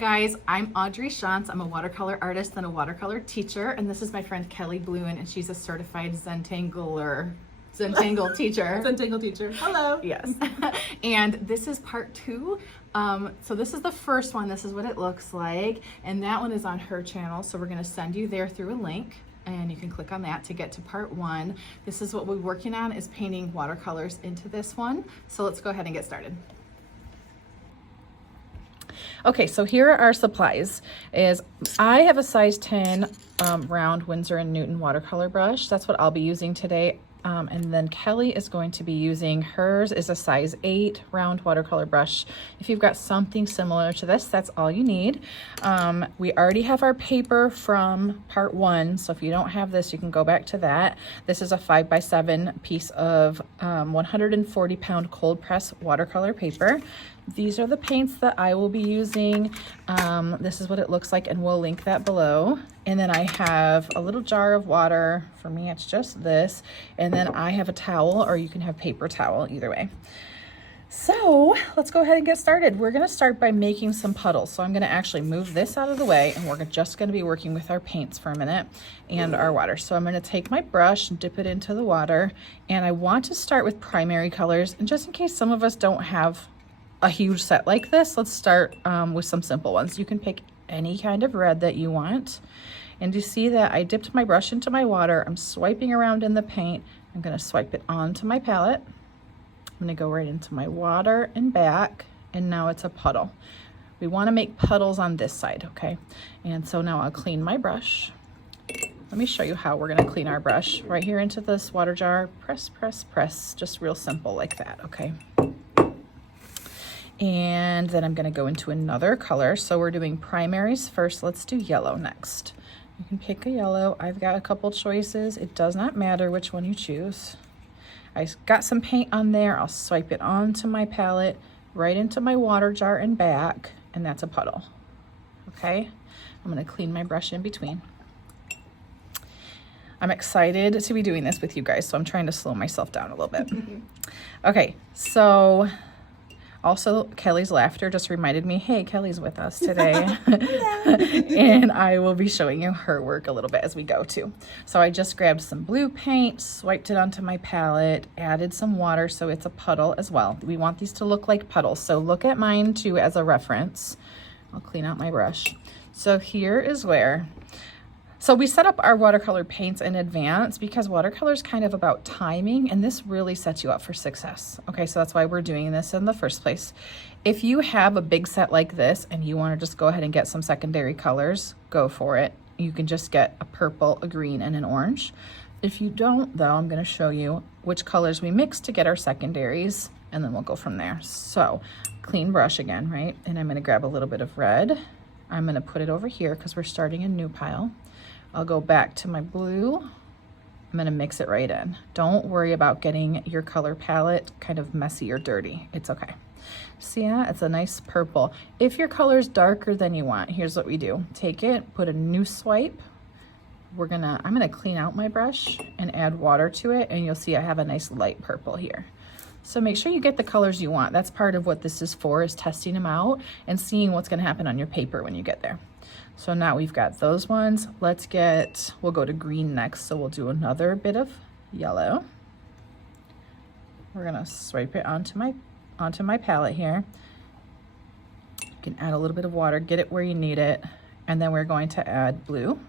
guys, I'm Audrey Shantz. I'm a watercolor artist and a watercolor teacher, and this is my friend Kelly Bluen, and she's a certified Zentangle teacher. Zentangle teacher. Hello. Yes. And this is part 2. So this is the first one. This is what it looks like, and that one is on her channel. So we're going to send you there through a link, and you can click on that to get to part 1. This is what we're working on, is painting watercolors into this one. So let's go ahead and get started. Okay, so here are our supplies. I have a size 10 round Winsor & Newton watercolor brush. That's what I'll be using today. And then Kelly is going to be using, hers is a size 8 round watercolor brush. If you've got something similar to this, that's all you need. We already have our paper from part 1, so if you don't have this, you can go back to that. This is a 5x7 piece of 140 pound cold press watercolor paper. These are the paints that I will be using. This is what it looks like, and we'll link that below. And then I have a little jar of water. For me, it's just this. And then I have a towel, or you can have paper towel, either way. So let's go ahead and get started. We're gonna start by making some puddles. So I'm gonna actually move this out of the way, and we're just gonna be working with our paints for a minute and our water. So I'm gonna take my brush and dip it into the water. And I want to start with primary colors. And just in case some of us don't have a huge set like this, let's start with some simple ones. You can pick any kind of red that you want. And you see that I dipped my brush into my water. I'm swiping around in the paint. I'm gonna swipe it onto my palette. I'm gonna go right into my water and back, and now it's a puddle. We wanna make puddles on this side, okay? And so now I'll clean my brush. Let me show you how we're gonna clean our brush. Right here into this water jar, press, press, press, just real simple like that, okay? And then I'm gonna go into another color. So we're doing primaries first. Let's do yellow next. You can pick a yellow. I've got a couple choices. It does not matter which one you choose. I got some paint on there. I'll swipe it onto my palette, right into my water jar and back, and that's a puddle. Okay, I'm gonna clean my brush in between. I'm excited to be doing this with you guys, so I'm trying to slow myself down a little bit. Okay, so also, Kelly's laughter just reminded me, hey, Kelly's with us today. And I will be showing you her work a little bit as we go too. So I just grabbed some blue paint, swiped it onto my palette, added some water so it's a puddle as well. We want these to look like puddles, so look at mine too as a reference. I'll clean out my brush. So here is where, so we set up our watercolor paints in advance because watercolor is kind of about timing, and this really sets you up for success. Okay, so that's why we're doing this in the first place. If you have a big set like this and you want to just go ahead and get some secondary colors, go for it. You can just get a purple, a green, and an orange. If you don't, though, I'm going to show you which colors we mix to get our secondaries, and then we'll go from there. So clean brush again, right? And I'm going to grab a little bit of red. I'm going to put it over here because we're starting a new pile. I'll go back to my blue. I'm gonna mix it right in. Don't worry about getting your color palette kind of messy or dirty. It's okay. See that? It's a nice purple. If your color is darker than you want, here's what we do. Take it, put a new swipe. I'm gonna clean out my brush and add water to it, and you'll see I have a nice light purple here. So make sure you get the colors you want. That's part of what this is for, is testing them out and seeing what's gonna happen on your paper when you get there. So now we've got those ones. We'll go to green next. So we'll do another bit of yellow. We're gonna swipe it onto my palette here. You can add a little bit of water, get it where you need it. And then we're going to add blue.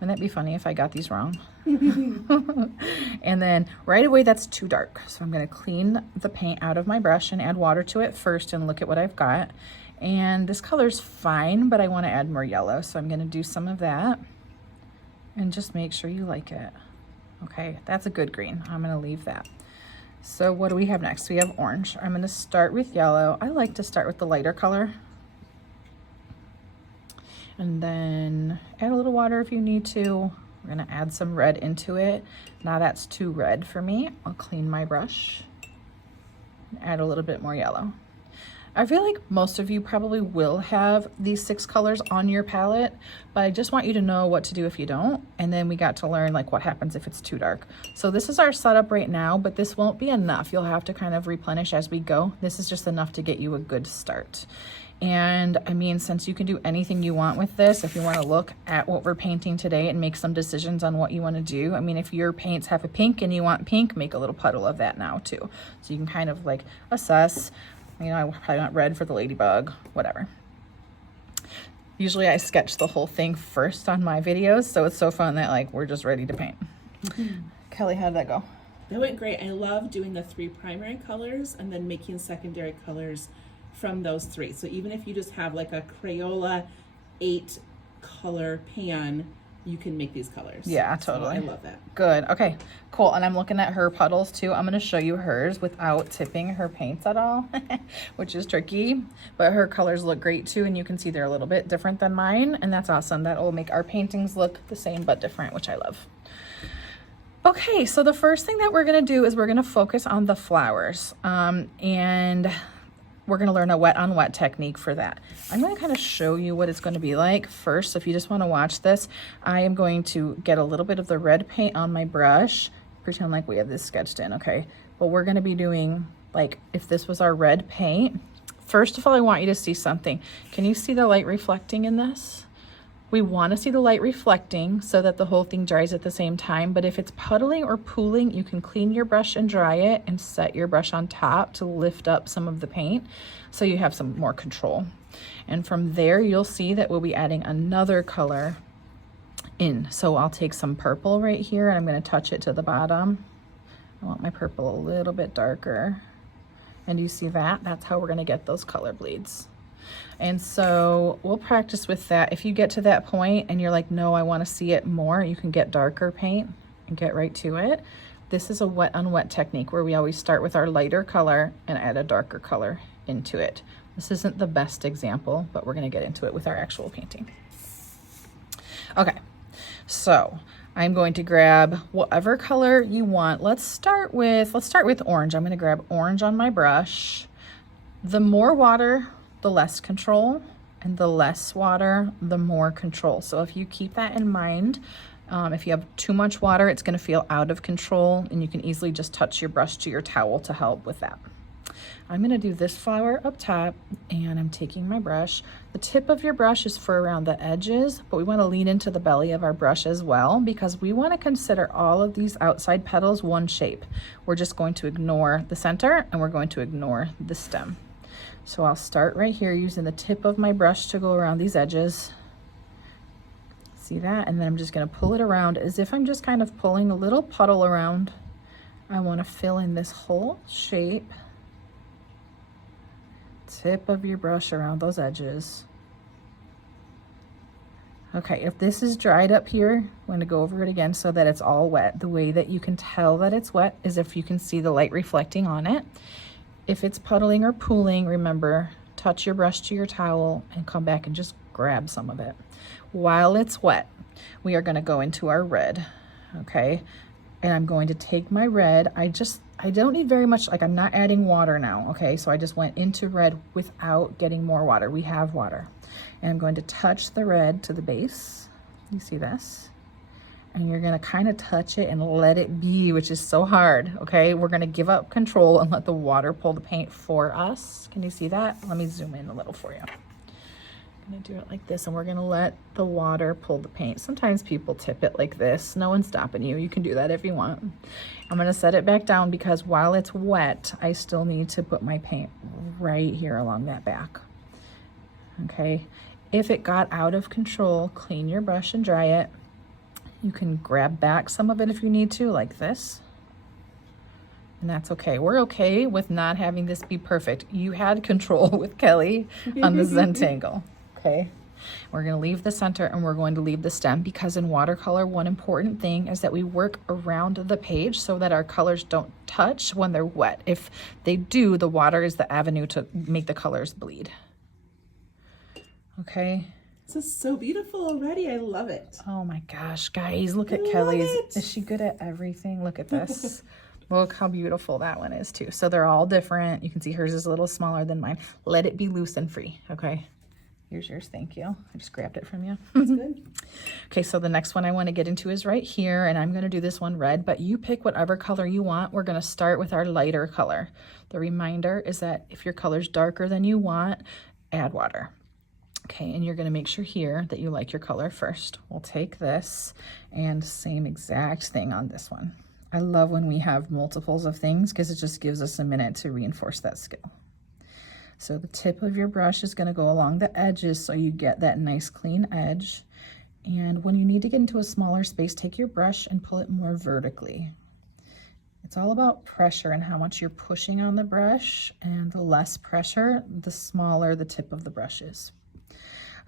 Wouldn't that be funny if I got these wrong? And then right away, that's too dark. So I'm gonna clean the paint out of my brush and add water to it first, and look at what I've got. And this color's fine, but I want to add more yellow. So I'm going to do some of that and just make sure you like it. Okay, that's a good green. I'm going to leave that. So what do we have next? We have orange. I'm going to start with yellow. I like to start with the lighter color. And then add a little water if you need to. We're going to add some red into it. Now that's too red for me. I'll clean my brush and add a little bit more yellow. I feel like most of you probably will have these 6 colors on your palette, but I just want you to know what to do if you don't. And then we got to learn like what happens if it's too dark. So this is our setup right now, but this won't be enough. You'll have to kind of replenish as we go. This is just enough to get you a good start. And I mean, since you can do anything you want with this, if you want to look at what we're painting today and make some decisions on what you want to do. I mean, if your paints have a pink and you want pink, make a little puddle of that now too. So you can kind of like assess, you know, I probably want red for the ladybug, whatever. Usually I sketch the whole thing first on my videos, so it's so fun that like we're just ready to paint. Kelly, how did that go? That went great. I love doing the 3 primary colors and then making secondary colors from those 3. So even if you just have like a Crayola 8 color pan, you can make these colors. Yeah, totally. So I love that. Good. Okay, cool. And I'm looking at her puddles too. I'm going to show you hers without tipping her paints at all, which is tricky. But her colors look great too, and you can see they're a little bit different than mine, and that's awesome. That will make our paintings look the same but different, which I love. Okay, so the first thing that we're going to do is we're going to focus on the flowers, and we're going to learn a wet on wet technique for that. I'm going to kind of show you what it's going to be like first. So if you just want to watch this, I am going to get a little bit of the red paint on my brush, pretend like we have this sketched in, okay? But we're going to be doing, like, if this was our red paint. First of all, I want you to see something. Can you see the light reflecting in this? We want to see the light reflecting so that the whole thing dries at the same time. But if it's puddling or pooling, you can clean your brush and dry it and set your brush on top to lift up some of the paint so you have some more control. And from there, you'll see that we'll be adding another color in. So I'll take some purple right here and I'm going to touch it to the bottom. I want my purple a little bit darker. And you see that? That's how we're going to get those color bleeds. And so we'll practice with that. If you get to that point and you're like, no, I want to see it more, you can get darker paint and get right to it. This is a wet on wet technique where we always start with our lighter color and add a darker color into it. This isn't the best example, but we're going to get into it with our actual painting. Okay, so I'm going to grab whatever color you want. Let's start with orange. I'm going to grab orange on my brush. The more water, the less control, and the less water, the more control. So if you keep that in mind, if you have too much water, it's going to feel out of control, and you can easily just touch your brush to your towel to help with that. I'm going to do this flower up top, and I'm taking my brush. The tip of your brush is for around the edges, but we want to lean into the belly of our brush as well because we want to consider all of these outside petals one shape. We're just going to ignore the center, and we're going to ignore the stem. So I'll start right here using the tip of my brush to go around these edges. See that? And then I'm just going to pull it around as if I'm just kind of pulling a little puddle around. I want to fill in this whole shape. Tip of your brush around those edges. Okay, if this is dried up here, I'm going to go over it again so that it's all wet. The way that you can tell that it's wet is if you can see the light reflecting on it. If it's puddling or pooling, remember, touch your brush to your towel and come back and just grab some of it. While it's wet, we are going to go into our red, okay? And I'm going to take my red. I don't need very much, like I'm not adding water now, okay? So I just went into red without getting more water. We have water. And I'm going to touch the red to the base. You see this? And you're gonna kind of touch it and let it be, which is so hard, okay? We're gonna give up control and let the water pull the paint for us. Can you see that? Let me zoom in a little for you. I'm gonna do it like this, and we're gonna let the water pull the paint. Sometimes people tip it like this. No one's stopping you. You can do that if you want. I'm gonna set it back down because while it's wet, I still need to put my paint right here along that back, okay? If it got out of control, clean your brush and dry it. You can grab back some of it if you need to, like this. And that's okay. We're okay with not having this be perfect. You had control with Kelly on the Zentangle, okay? We're gonna leave the center and we're going to leave the stem because in watercolor, one important thing is that we work around the page so that our colors don't touch when they're wet. If they do, the water is the avenue to make the colors bleed. Okay? This is so beautiful already. I love it. Oh my gosh, guys, look at Kelly's. Is she good at everything? Look at this. Look how beautiful that one is too. So they're all different. You can see hers is a little smaller than mine. Let it be loose and free, okay? Here's yours, thank you. I just grabbed it from you. That's good. Okay, so the next one I want to get into is right here, and I'm going to do this one red, but you pick whatever color you want. We're going to start with our lighter color. The reminder is that if your color's darker than you want, add water. Okay, and you're gonna make sure here that you like your color first. We'll take this and same exact thing on this one. I love when we have multiples of things because it just gives us a minute to reinforce that skill. So the tip of your brush is gonna go along the edges so you get that nice clean edge. And when you need to get into a smaller space, take your brush and pull it more vertically. It's all about pressure and how much you're pushing on the brush, and the less pressure, the smaller the tip of the brush is.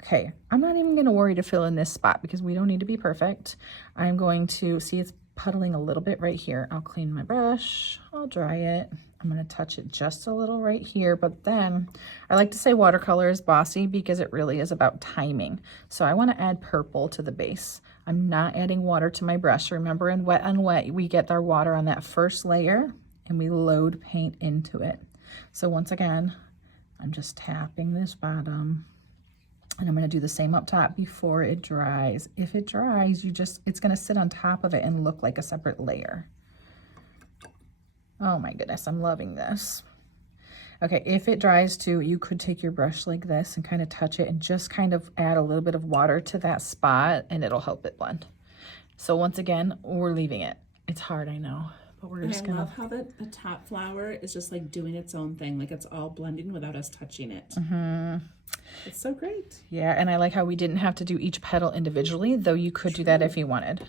Okay, I'm not even gonna worry to fill in this spot because we don't need to be perfect. I'm going to, see it's puddling a little bit right here. I'll clean my brush, I'll dry it. I'm gonna touch it just a little right here, but then I like to say watercolor is bossy because it really is about timing. So I wanna add purple to the base. I'm not adding water to my brush. Remember, in wet on wet, we get our water on that first layer and we load paint into it. So once again, I'm just tapping this bottom. And I'm gonna do the same up top before it dries. If it dries, it's gonna sit on top of it and look like a separate layer. Oh my goodness, I'm loving this. Okay, if it dries too, you could take your brush like this and kind of touch it and just kind of add a little bit of water to that spot and it'll help it blend. So once again, we're leaving it. It's hard, I know, but we're just gonna. I love how the top flower is just like doing its own thing, like it's all blending without us touching it. Mm-hmm. It's so great. Yeah, and I like how we didn't have to do each petal individually, though you could do that if you wanted.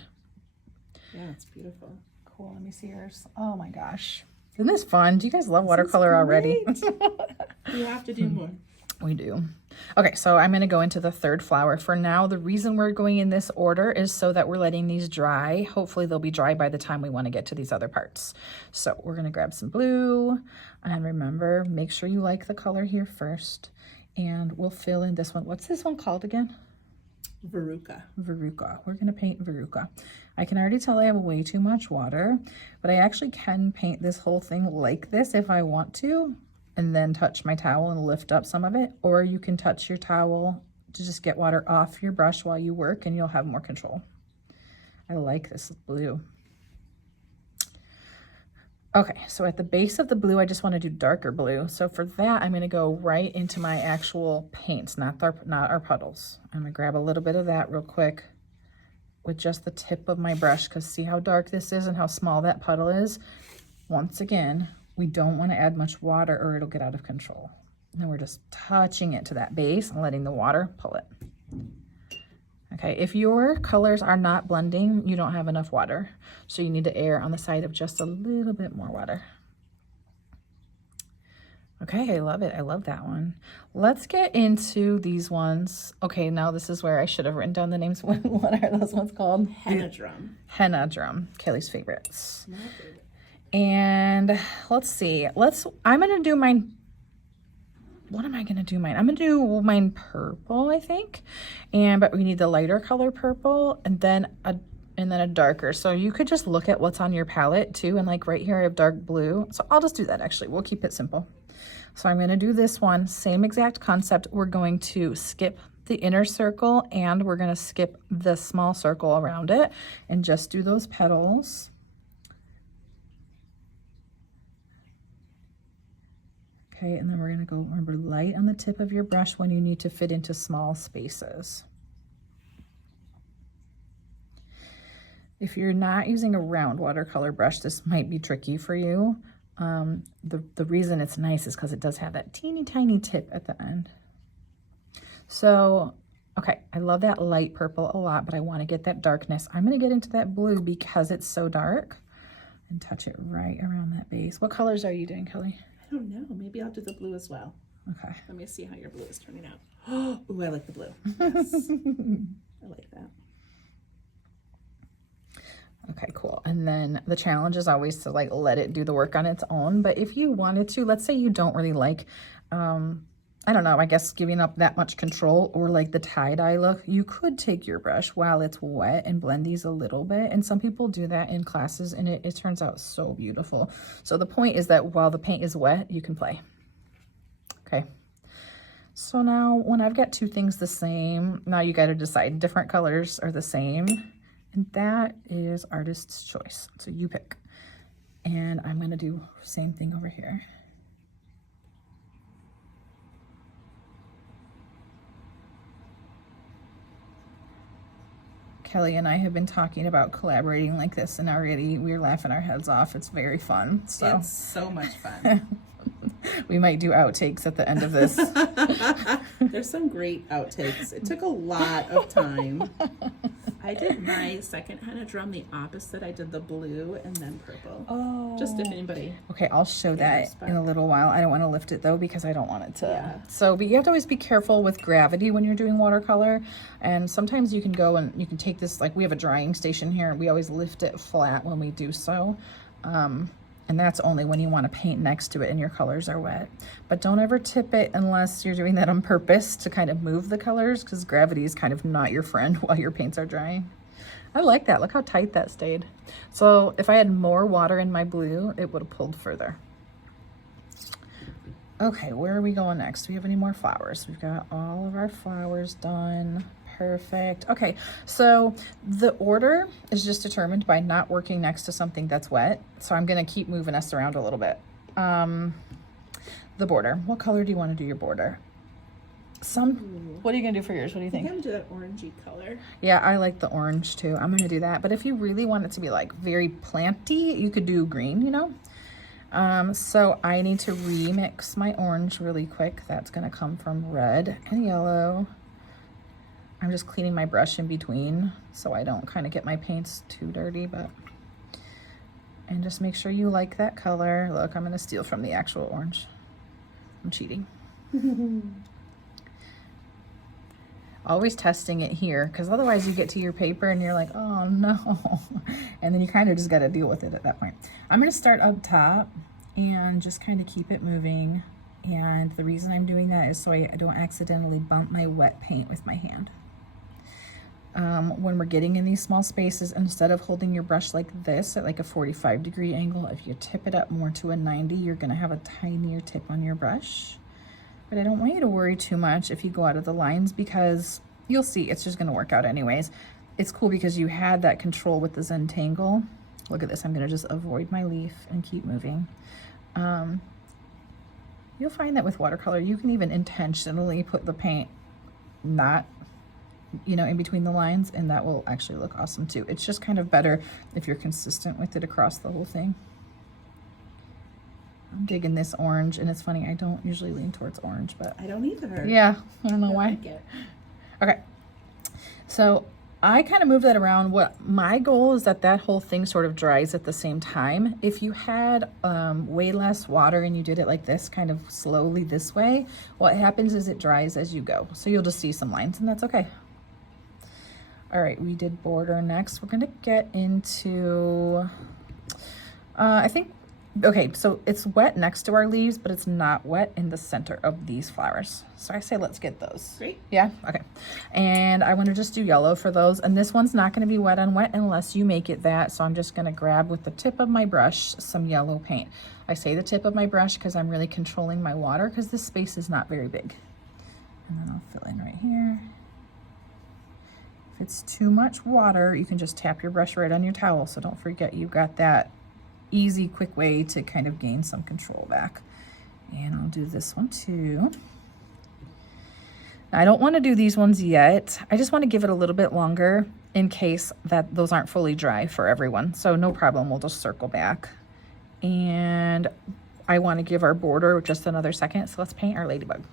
Yeah, it's beautiful. Cool, let me see yours. Oh my gosh. Isn't this fun? Do you guys love watercolor already? You have to do more. We do. Okay, so I'm gonna go into the third flower. For now, the reason we're going in this order is so that we're letting these dry. Hopefully they'll be dry by the time we wanna get to these other parts. So we're gonna grab some blue, and remember, make sure you like the color here first. And we'll fill in this one. What's this one called again? Veruca. Veruca. We're gonna paint Veruca. I can already tell I have way too much water, but I actually can paint this whole thing like this if I want to, and then touch my towel and lift up some of it. Or you can touch your towel to just get water off your brush while you work and you'll have more control. I like this blue. Okay, so at the base of the blue, I just want to do darker blue. So for that, I'm going to go right into my actual paints, not our puddles. I'm going to grab a little bit of that real quick with just the tip of my brush, because see how dark this is and how small that puddle is? Once again, we don't want to add much water or it'll get out of control. And then we're just touching it to that base and letting the water pull it. Okay, if your colors are not blending, you don't have enough water. So you need to err on the side of just a little bit more water. Okay, I love it. I love that one. Let's get into these ones. Okay, now this is where I should have written down the names. What are those ones called? Henna drum. Henna drum, Kelly's favorites. My favorite. And let's see. I'm going to do mine. What am I going to do mine? I'm going to do mine purple, I think. But we need the lighter color purple and then a darker. So you could just look at what's on your palette too. And like right here, I have dark blue. So I'll just do that actually. We'll keep it simple. So I'm going to do this one. Same exact concept. We're going to skip the inner circle and we're going to skip the small circle around it and just do those petals. Okay, and then we're gonna go, remember, light on the tip of your brush when you need to fit into small spaces. If you're not using a round watercolor brush, this might be tricky for you. The reason it's nice is because it does have that teeny tiny tip at the end. So, okay, I love that light purple a lot, but I wanna get that darkness. I'm gonna get into that blue because it's so dark and touch it right around that base. What colors are you doing, Kelly? I don't know. Maybe I'll do the blue as well. Okay. Let me see how your blue is turning out. Oh, I like the blue. Yes. I like that. Okay, cool. And then the challenge is always to like let it do the work on its own. But if you wanted to, let's say you don't really like, I don't know, I guess giving up that much control or like the tie-dye look, you could take your brush while it's wet and blend these a little bit. And some people do that in classes and it turns out so beautiful. So the point is that while the paint is wet, you can play. Okay. So now when I've got two things the same, now you got to decide different colors are the same. And that is artist's choice. So you pick. And I'm going to do same thing over here. Kelly and I have been talking about collaborating like this, and already we're laughing our heads off. It's very fun. So It's so much fun. we might do outtakes at the end of this. There's some great outtakes. It took a lot of time. I did my second henna drum the opposite. I did the blue and then purple. Oh. Just if anybody. Okay, I'll show that in a little while. I don't want to lift it though because I don't want it to. Yeah. So, but you have to always be careful with gravity when you're doing watercolor. And sometimes you can go and you can take this, like we have a drying station here. We always lift it flat when we do so. And that's only when you want to paint next to it and your colors are wet. But don't ever tip it unless you're doing that on purpose to kind of move the colors, because gravity is kind of not your friend while your paints are drying. I like that. Look how tight that stayed. So if I had more water in my blue, it would have pulled further. Okay, where are we going next? Do we have any more flowers? We've got all of our flowers done. Perfect. Okay, so the order is just determined by not working next to something that's wet. So I'm gonna keep moving us around a little bit. The border. What color do you want to do your border? What are you gonna do for yours? What do you I think think? I'm gonna do that orangey color. Yeah, I like the orange too. I'm gonna do that. But if you really want it to be like very planty, you could do green, you know? So I need to remix my orange really quick. That's gonna come from red and yellow. I'm just cleaning my brush in between so I don't kind of get my paints too dirty, and just make sure you like that color. Look, I'm gonna steal from the actual orange. I'm cheating. Always testing it here, because otherwise you get to your paper and you're like, oh no. And then you kind of just got to deal with it at that point. I'm gonna start up top and just kind of keep it moving. And the reason I'm doing that is so I don't accidentally bump my wet paint with my hand. When we're getting in these small spaces, instead of holding your brush like this at like a 45-degree angle, if you tip it up more to a 90, you're gonna have a tinier tip on your brush. But I don't want you to worry too much if you go out of the lines, because you'll see it's just gonna work out anyways. It's cool because you had that control with the Zentangle. Look at this, I'm gonna just avoid my leaf and keep moving. You'll find that with watercolor, you can even intentionally put the paint not, you know, in between the lines, and that will actually look awesome too. It's just kind of better if you're consistent with it across the whole thing. I'm digging this orange, and it's funny, I don't usually lean towards orange, but I don't either. yeah, I don't know why. Like it. Okay, so I kind of moved that around. What my goal is that whole thing sort of dries at the same time. If you had way less water and you did it like this, kind of slowly this way, what happens is it dries as you go. So you'll just see some lines, and that's okay. All right, we did border next. We're gonna get into, I think, okay, so it's wet next to our leaves, but it's not wet in the center of these flowers. So I say let's get those. Great. Yeah, okay. And I wanna just do yellow for those. And this one's not gonna be wet on wet unless you make it that. So I'm just gonna grab with the tip of my brush some yellow paint. I say the tip of my brush because I'm really controlling my water, because this space is not very big. And then I'll fill in right here. If it's too much water, you can just tap your brush right on your towel. So don't forget you've got that easy, quick way to kind of gain some control back. And I'll do this one too. Now, I don't want to do these ones yet. I just want to give it a little bit longer in case that those aren't fully dry for everyone. So no problem, we'll just circle back. And I want to give our border just another second. So let's paint our ladybug.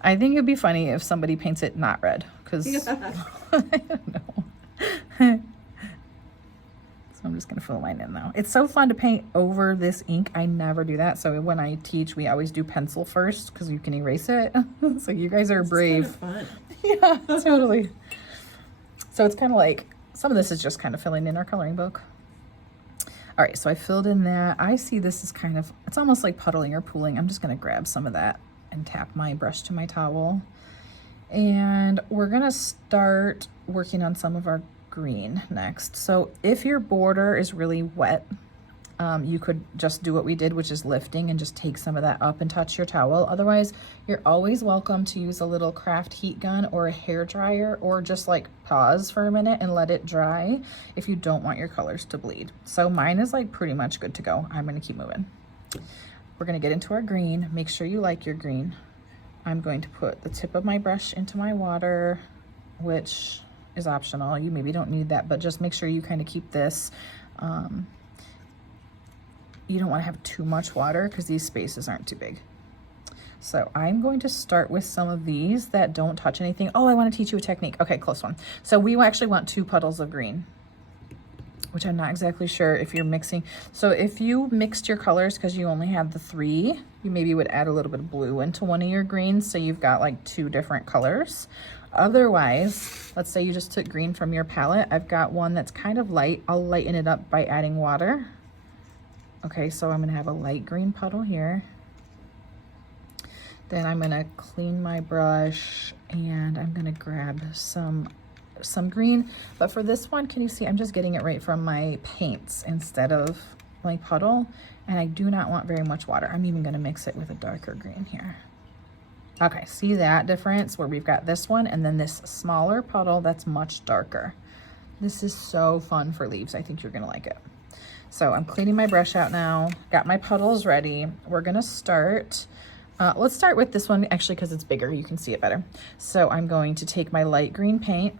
I think it'd be funny if somebody paints it not red, because I don't know. So I'm just gonna fill mine in now. It's so fun to paint over this ink. I never do that. So when I teach, we always do pencil first because you can erase it. So you guys are brave. It's kind of fun. Yeah, totally. So it's kind of like, some of this is just kind of filling in our coloring book. All right, so I filled in that. I see this is kind of, it's almost like puddling or pooling. I'm just gonna grab some of that and tap my brush to my towel. And we're gonna start working on some of our green next. So if your border is really wet, you could just do what we did, which is lifting, and just take some of that up and touch your towel. Otherwise, you're always welcome to use a little craft heat gun or a hair dryer, or just like pause for a minute and let it dry if you don't want your colors to bleed. So mine is like pretty much good to go. I'm gonna keep moving. We're gonna get into our green. Make sure you like your green. I'm going to put the tip of my brush into my water, which is optional. You maybe don't need that, but just make sure you kind of keep this. You don't want to have too much water because these spaces aren't too big. So I'm going to start with some of these that don't touch anything. Oh, I want to teach you a technique. Okay, close one. So we actually want 2 puddles of green, which I'm not exactly sure if you're mixing. So if you mixed your colors because you only had the 3, you maybe would add a little bit of blue into one of your greens, so you've got like 2 different colors. Otherwise, let's say you just took green from your palette. I've got one that's kind of light. I'll lighten it up by adding water. Okay, so I'm gonna have a light green puddle here. Then I'm gonna clean my brush and I'm gonna grab some green. But for this one, can you see I'm just getting it right from my paints instead of my puddle? And I do not want very much water. I'm even gonna mix it with a darker green here. Okay, see that difference where we've got this one and then this smaller puddle that's much darker. This is so fun for leaves. I think you're gonna like it. So I'm cleaning my brush out now, got my puddles ready. We're gonna start, let's start with this one actually because it's bigger, you can see it better. So I'm going to take my light green paint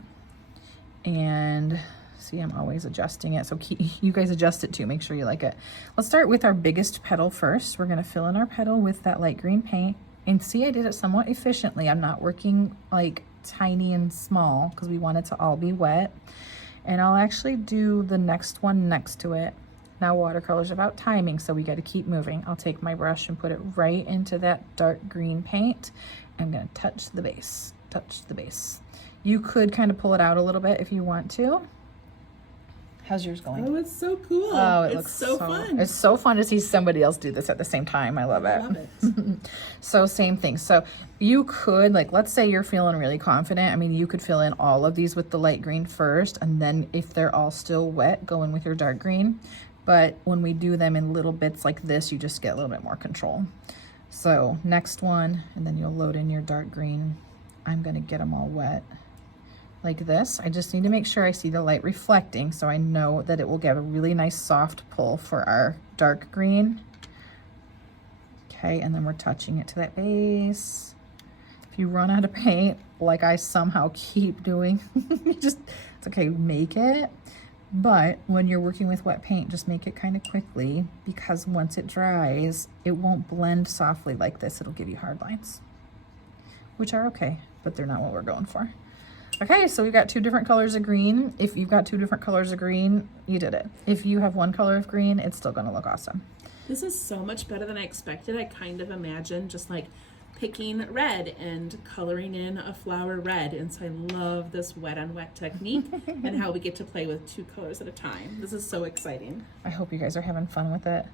and see, I'm always adjusting it. So you guys adjust it too, make sure you like it. Let's start with our biggest petal first. We're gonna fill in our petal with that light green paint. And see, I did it somewhat efficiently. I'm not working like tiny and small because we want it to all be wet. And I'll actually do the next one next to it. Now watercolor's about timing, so we got to keep moving. I'll take my brush and put it right into that dark green paint. I'm gonna touch the base, touch the base. You could kind of pull it out a little bit if you want to. How's yours going? Oh, it's so cool. Oh, it it's looks so fun. It's so fun to see somebody else do this at the same time. I love it. I love it. So same thing. So you could, like, let's say you're feeling really confident. I mean, you could fill in all of these with the light green first, and then if they're all still wet, go in with your dark green. But when we do them in little bits like this, you just get a little bit more control. So next one, and then you'll load in your dark green. I'm gonna get them all wet like this. I just need to make sure I see the light reflecting so I know that it will get a really nice soft pull for our dark green. Okay, and then we're touching it to that base. If you run out of paint, like I somehow keep doing, it's okay, make it. But when you're working with wet paint, just make it kind of quickly because once it dries, it won't blend softly like this. It'll give you hard lines, which are okay, but they're not what we're going for. Okay, so we've got 2 different colors of green. If you've got 2 different colors of green, you did it. If you have 1 color of green, it's still gonna look awesome. This is so much better than I expected. I kind of imagined just like picking red and coloring in a flower red. And so I love this wet on wet technique and how we get to play with 2 colors at a time. This is so exciting. I hope you guys are having fun with it.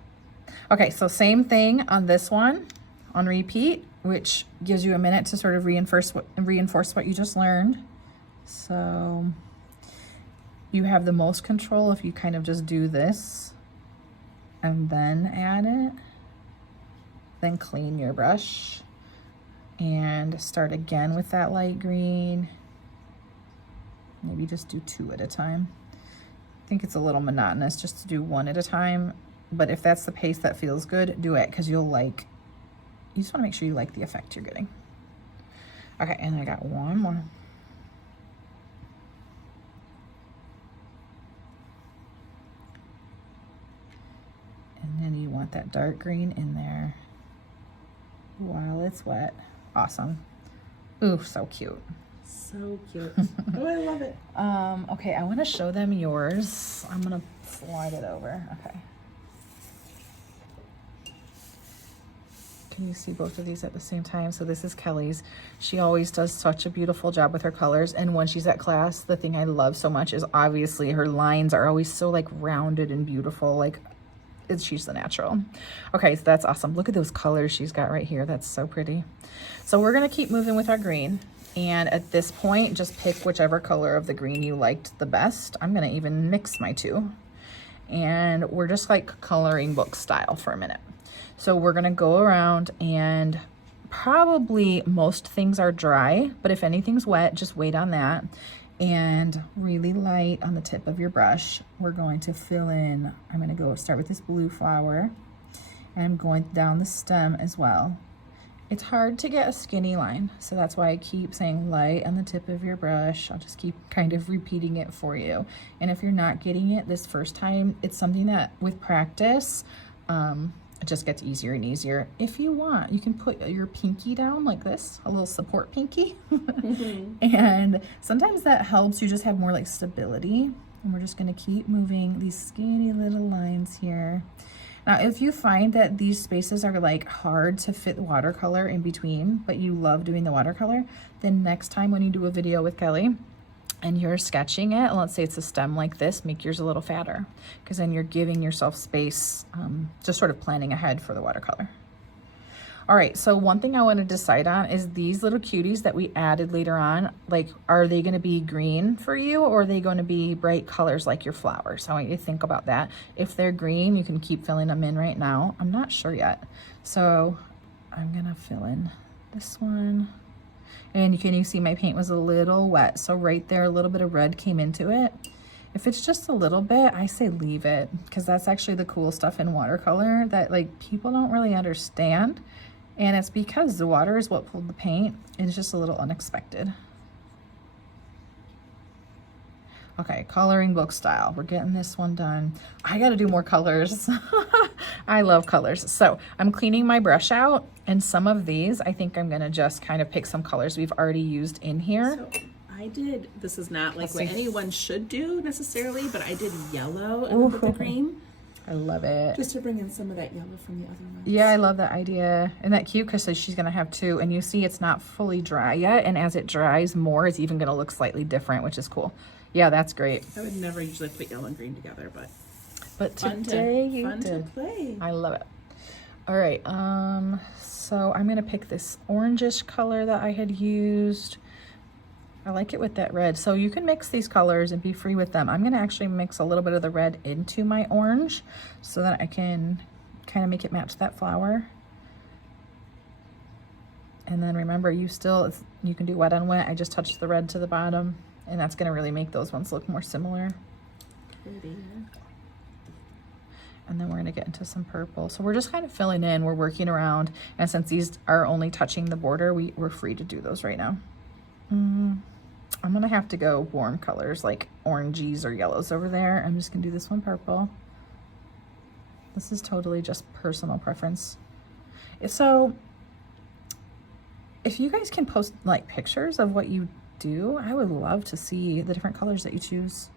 Okay, so same thing on this one, on repeat, which gives you a minute to sort of reinforce what you just learned. So you have the most control if you kind of just do this and then add it, then clean your brush and start again with that light green. Maybe just do 2 at a time. I think it's a little monotonous just to do 1 at a time, but if that's the pace that feels good, do it because you just want to make sure you like the effect you're getting. Okay, and I got 1 more. And then you want that dark green in there while it's wet. Awesome. Ooh, so cute. So cute. Oh, I love it. Okay, I want to show them yours. I'm gonna slide it over. Okay. Can you see both of these at the same time? So this is Kelly's. She always does such a beautiful job with her colors. And when she's at class, the thing I love so much is obviously her lines are always so like rounded and beautiful. Like she's the natural. Okay, so that's awesome. Look at those colors she's got right here. That's so pretty. So we're gonna keep moving with our green. And at this point, just pick whichever color of the green you liked the best. I'm gonna even mix my 2. And we're just like coloring book style for a minute. So we're gonna go around and probably most things are dry, but if anything's wet, just wait on that. And really light on the tip of your brush, we're going to fill in, I'm gonna go start with this blue flower, and I'm going down the stem as well. It's hard to get a skinny line, so that's why I keep saying light on the tip of your brush. I'll just keep kind of repeating it for you. And if you're not getting it this first time, it's something that with practice, it just gets easier and easier. If you want, you can put your pinky down like this, a little support pinky. And sometimes that helps you just have more like stability. And we're just gonna keep moving these skinny little lines here. Now, if you find that these spaces are like hard to fit watercolor in between, but you love doing the watercolor, then next time when you do a video with Kelly and you're sketching it, let's say it's a stem like this, make yours a little fatter, because then you're giving yourself space, just sort of planning ahead for the watercolor. All right, so one thing I want to decide on is these little cuties that we added later on, like, are they going to be green for you, or are they going to be bright colors like your flowers? I want you to think about that. If they're green, you can keep filling them in right now. I'm not sure yet. So I'm going to fill in this one. And you see my paint was a little wet. So right there, a little bit of red came into it. If it's just a little bit, I say leave it, because that's actually the cool stuff in watercolor that like people don't really understand. And it's because the water is what pulled the paint. It's just a little unexpected. Okay, coloring book style. We're getting this one done. I gotta do more colors. I love colors. So I'm cleaning my brush out, and some of these, I think I'm gonna just kind of pick some colors we've already used in here. So I did, this is not like what anyone should do necessarily, but I did yellow and with the green. I love it. Just to bring in some of that yellow from the other ones. Yeah, I love that idea. Isn't that cute? Because she's going to have two. And you see it's not fully dry yet. And as it dries more, it's even going to look slightly different, which is cool. Yeah, that's great. I would never usually put yellow and green together, but today you did. Fun to play. I love it. All right. So I'm going to pick this orangish color that I had used. I like it with that red. So you can mix these colors and be free with them. I'm going to actually mix a little bit of the red into my orange so that I can kind of make it match that flower. And then remember, you can do wet on wet. I just touched the red to the bottom, and that's going to really make those ones look more similar. Pretty. And then we're going to get into some purple. So we're just kind of filling in. We're working around. And since these are only touching the border, we're free to do those right now. I'm gonna have to go warm colors like oranges or yellows over there. I'm just gonna do this one purple. This is totally just personal preference. So if you guys can post like pictures of what you do, I would love to see the different colors that you choose.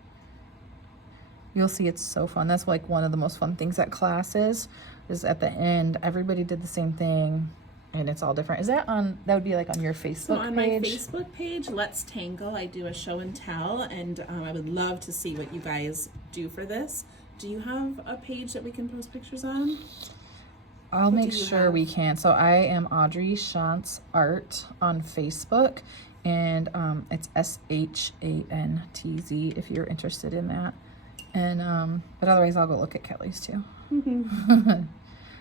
You'll see it's so fun. That's like one of the most fun things at classes is at the end, everybody did the same thing. And it's all different. Is that would be like on your Facebook page? So on my Facebook page, Let's Tangle, I do a show and tell, and I would love to see what you guys do for this. Do you have a page that we can post pictures on? I'll make sure we can. So I am Audrey Shantz Art on Facebook, and it's SHANTZ if you're interested in that. And but otherwise, I'll go look at Kelly's too.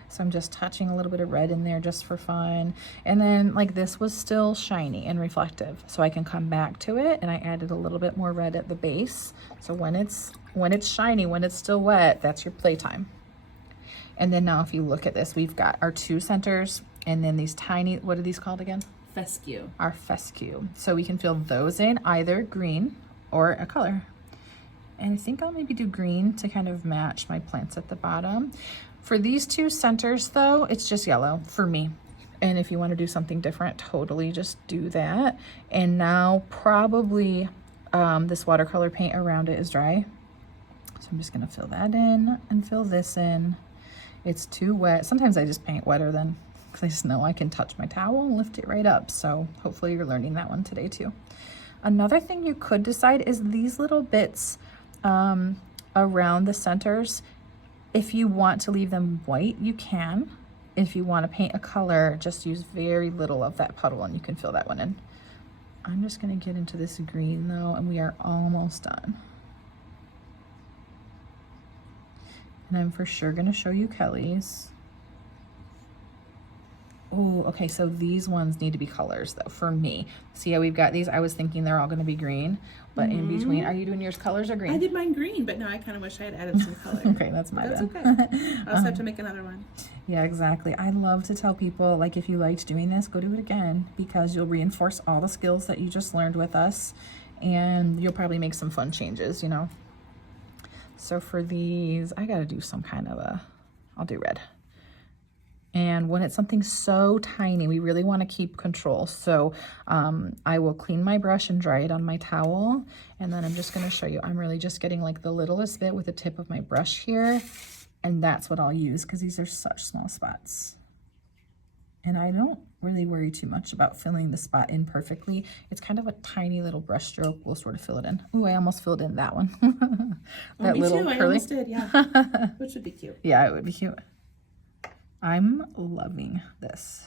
So I'm just touching a little bit of red in there just for fun. And then like this was still shiny and reflective. So I can come back to it, and I added a little bit more red at the base. So when it's shiny, when it's still wet, that's your playtime. And then now if you look at this, we've got our two centers and then these tiny, what are these called again? Fescue. Our fescue. So we can fill those in either green or a color. And I think I'll maybe do green to kind of match my plants at the bottom. For these two centers though, it's just yellow for me. And if you want to do something different, totally just do that. And now probably this watercolor paint around it is dry. So I'm just gonna fill that in and fill this in. It's too wet. Sometimes I just paint wetter than, because I just know I can touch my towel and lift it right up. So hopefully you're learning that one today too. Another thing you could decide is these little bits around the centers. If you want to leave them white, you can. If you want to paint a color, just use very little of that puddle and you can fill that one in. I'm just going to get into this green though, and we are almost done. And I'm for sure going to show you Kelly's. Oh, okay, so these ones need to be colors though for me. See how we've got these? I was thinking they're all going to be green, but in between, are you doing yours colors or green? I did mine green, but now I kind of wish I had added some color. Okay, that's my bad. That's okay. I'll just have to make another one. Yeah, exactly. I love to tell people, like, if you liked doing this, go do it again, because you'll reinforce all the skills that you just learned with us, and you'll probably make some fun changes, you know. So for these, I gotta do some kind of I'll do red. And when it's something so tiny, we really want to keep control. So I will clean my brush and dry it on my towel. And then I'm just going to show you. I'm really just getting like the littlest bit with the tip of my brush here. And that's what I'll use because these are such small spots. And I don't really worry too much about filling the spot in perfectly. It's kind of a tiny little brush stroke. We'll sort of fill it in. Ooh, I almost filled in that one. That me little too. curly. I almost did, yeah. Which would be cute. Yeah, it would be cute. I'm loving this.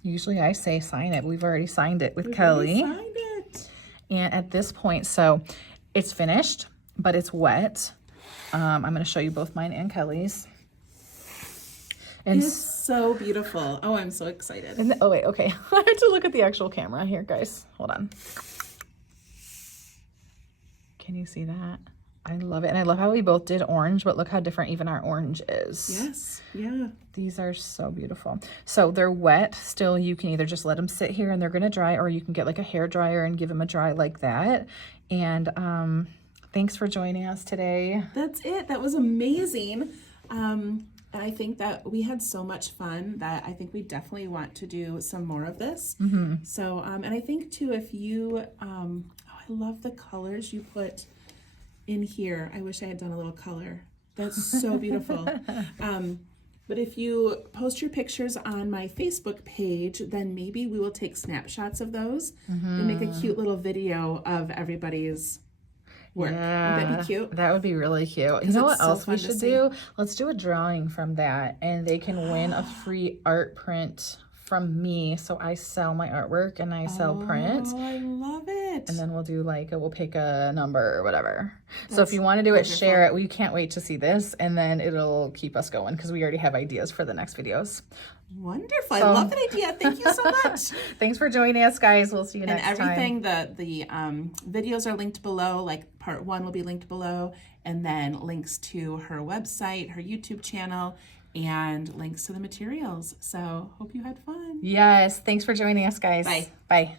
Usually I say sign it. We've already signed it with Kelly. Signed it. And at this point, so it's finished, but it's wet. I'm going to show you both mine and Kelly's. And It's so beautiful. Oh, I'm so excited. and oh, wait, okay. I have to look at the actual camera here, guys. Hold on. Can you see that? I love it. And I love how we both did orange, but look how different even our orange is. Yes, yeah. These are so beautiful. So they're wet still. You can either just let them sit here and they're going to dry, or you can get like a hair dryer and give them a dry like that. And thanks for joining us today. That's it. That was amazing. And I think that we had so much fun that I think we definitely want to do some more of this. So, and I think too, if you, oh, I love the colors you put in here. I wish I had done a little color. That's so beautiful. But if you post your pictures on my Facebook page, then maybe we will take snapshots of those and make a cute little video of everybody's work. Yeah, Would that be cute? That would be really cute. You know what it's so else we fun to should see. do? Let's do a drawing from that, and they can win a free art print from me. So I sell my artwork and I sell print. Oh, I love it. And then we'll do like, we'll pick a number or whatever. So if you want to do it, share it. We can't wait to see this, and then it'll keep us going because we already have ideas for the next videos. Wonderful. I love that idea. Thank you so much. Thanks for joining us, guys. We'll see you next time. And everything, the videos are linked below, like part 1 will be linked below, and then links to her website, her YouTube channel, and links to the materials. So hope you had fun. Yes. Thanks for joining us, guys. Bye. Bye.